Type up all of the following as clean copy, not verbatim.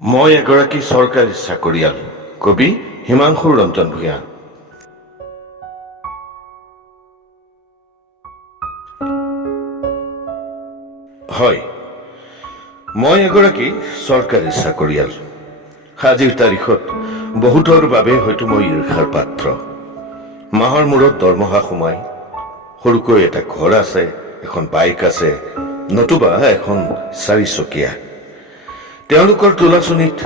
মই এগৰাকী চৰকাৰী চাকৰিয়াল কবি হিমাংশু ৰঞ্জন ভূঞা। হয়, মই এগৰাকী চৰকাৰী চাকৰিয়াল। আজিৰ তাৰিখত বহুতৰ বাবে হয়তো মই ঈৰ্ষাৰ পাত্ৰ। মাহৰ মূৰত দৰমহা সোমাই, সৰুকৈ এটা ঘৰ আছে, এখন বাইক আছে, নতুবা এখন চাৰিচকীয়া। তেওঁলোকৰ তোলাচনীত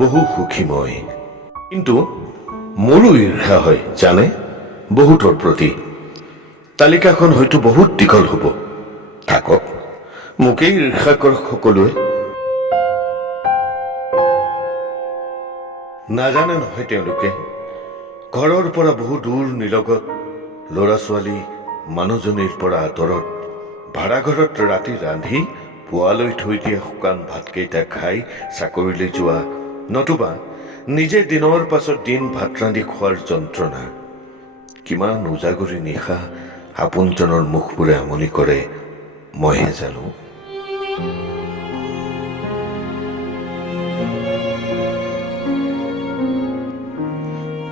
বহু সুখী মই। কিন্তু মোৰো ঈৰ্ষা হয় জানে, বহুতৰ প্ৰতি। তালিকাখন হয়তো বহুত দীঘল হ'ব। থাকক, মোকেই ঈৰ্ষা কৰক সকলোৱে। নাজানে নহয় তেওঁলোকে, ঘৰৰ পৰা বহু দূৰ নিলগত, ল'ৰা ছোৱালী মানুহজনীৰ পৰা আঁতৰত, ভাড়াঘৰত ৰাতি ৰান্ধি পুৱালৈ থৈ দিয়া শুকান ভাতকেইটা খাই চাকৰিলৈ যোৱা, নতুবা নিজে দিনৰ পাছত দিন ভাত ৰান্ধি খোৱাৰ যন্ত্ৰণা। কিমান উজাগৰি নিশা আপোনজনৰ মুখবোৰে আমনি কৰে, মইহে জানো।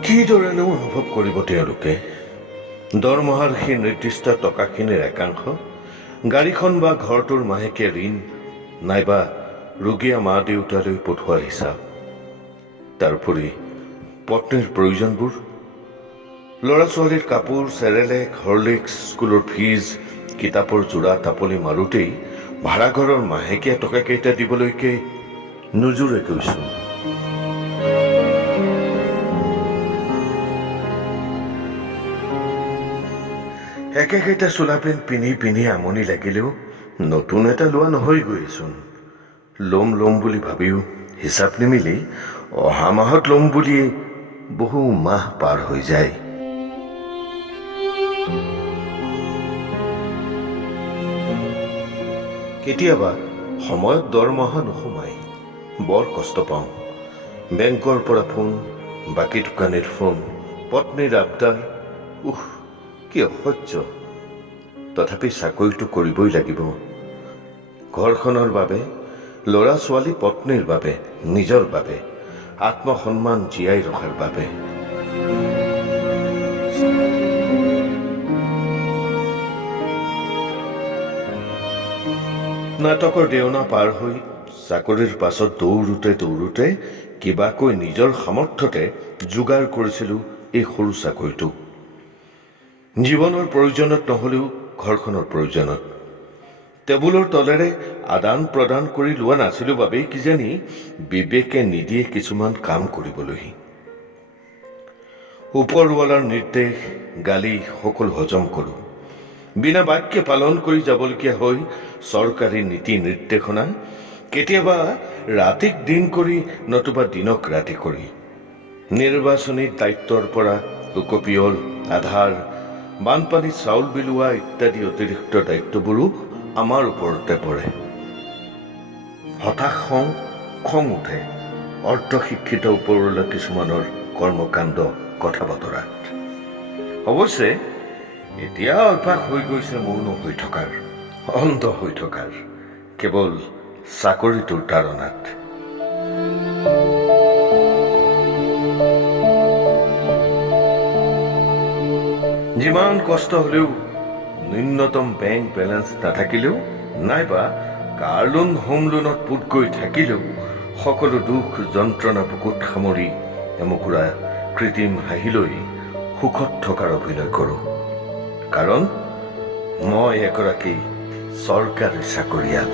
কিদৰেনো অনুভৱ কৰিব তেওঁলোকে দৰমহাৰ সেই নিৰ্দিষ্ট টকাখিনিৰ একাংশ, গাড়ীখন বা ঘৰটোৰ মাহেকীয়া ঋণ, নাইবা ৰোগীয়া মা দেউতালৈ পঠোৱাৰ হিচাপ। তাৰোপৰি পত্নীৰ প্ৰয়োজনবোৰ, ল'ৰা ছোৱালীৰ কাপোৰ, চেৰেলেক, হৰলিক্স, স্কুলৰ ফিজ, কিতাপৰ যোৰা টাপলি মাৰোঁতেই ভাড়াঘৰৰ মাহেকীয়া টকাকেইটা দিবলৈকে নোজোৰে কৈছোঁ। একেকেইটা চোলা পেণ্ট পিন্ধি পিন্ধি আমনি লাগিলেও নতুন এটা লোৱা নহয় গৈচোন। ল'ম বুলি ভাবিও হিচাপ নিমিলি অহা মাহত ল'ম বুলিয়ে বহু মাহ পাৰ হৈ যায়। কেতিয়াবা সময়ত দৰমহা নোসোমাই, বৰ কষ্ট পাওঁ। বেংকৰ পৰা ফোন, বাকী দোকানীৰ ফোন, পত্নীৰ আবদাৰ, কি অসহ্য। তথাপি চাকৰিটো কৰিবই লাগিব। ঘৰখনৰ বাবে, ল'ৰা ছোৱালী পত্নীৰ বাবে, নিজৰ বাবে, আত্মসন্মান জীয়াই ৰখাৰ বাবে। নাটকৰ দেওনা পাৰ হৈ চাকৰিৰ পাছত দৌৰোতে কিবাকৈ নিজৰ সামৰ্থ্যতে যোগাৰ কৰিছিলোঁ এই সৰু চাকৰিটো। জীৱনৰ প্ৰয়োজনত নহ'লেও ঘৰখনৰ প্ৰয়োজনত। টেবুলৰ তলেৰে আদান প্ৰদান কৰি লোৱা নাছিলোঁ বাবেই কিজানি বিবেকে নিদিয়ে কিছুমান কাম কৰিবলৈ। ওপৰৱালাৰ নিৰ্দেশ, গালি সকলো হজম কৰোঁ। বিনা বাক্যে পালন কৰি যাবলগীয়া হয় চৰকাৰী নীতি নিৰ্দেশনা, কেতিয়াবা ৰাতিক দিন কৰি নতুবা দিনক ৰাতি কৰি। নিৰ্বাচনী দায়িত্বৰ পৰা লোকপিয়ল, আধাৰ, বানপানী চাউল বিলোৱা ইত্যাদি অতিৰিক্ত দায়িত্ববোৰো আমাৰ ওপৰতে পৰে। হতাশ হওঁ, খং উঠে অৰ্ধশিক্ষিত ওপৰৱালা কিছুমানৰ কৰ্মকাণ্ড, কথা বতৰাত। অৱশ্যে এতিয়া অভ্যাস হৈ গৈছে মৌন হৈ থকাৰ, অন্ধ হৈ থকাৰ, কেৱল চাকৰিটোৰ তাৰণাত। যিমান কষ্ট হ'লেও, ন্যূনতম বেংক বেলেঞ্চ নাথাকিলেও, নাইবা কাৰ লোন, হোম লোনত পোত গৈ থাকিলেও, সকলো দুখ যন্ত্ৰণা বুকুত সামৰি এমুকুৰা কৃত্ৰিম হাঁহি লৈ সুখত থকাৰ অভিনয় কৰোঁ। কাৰণ মই এগৰাকী চৰকাৰী চাকৰিয়াল।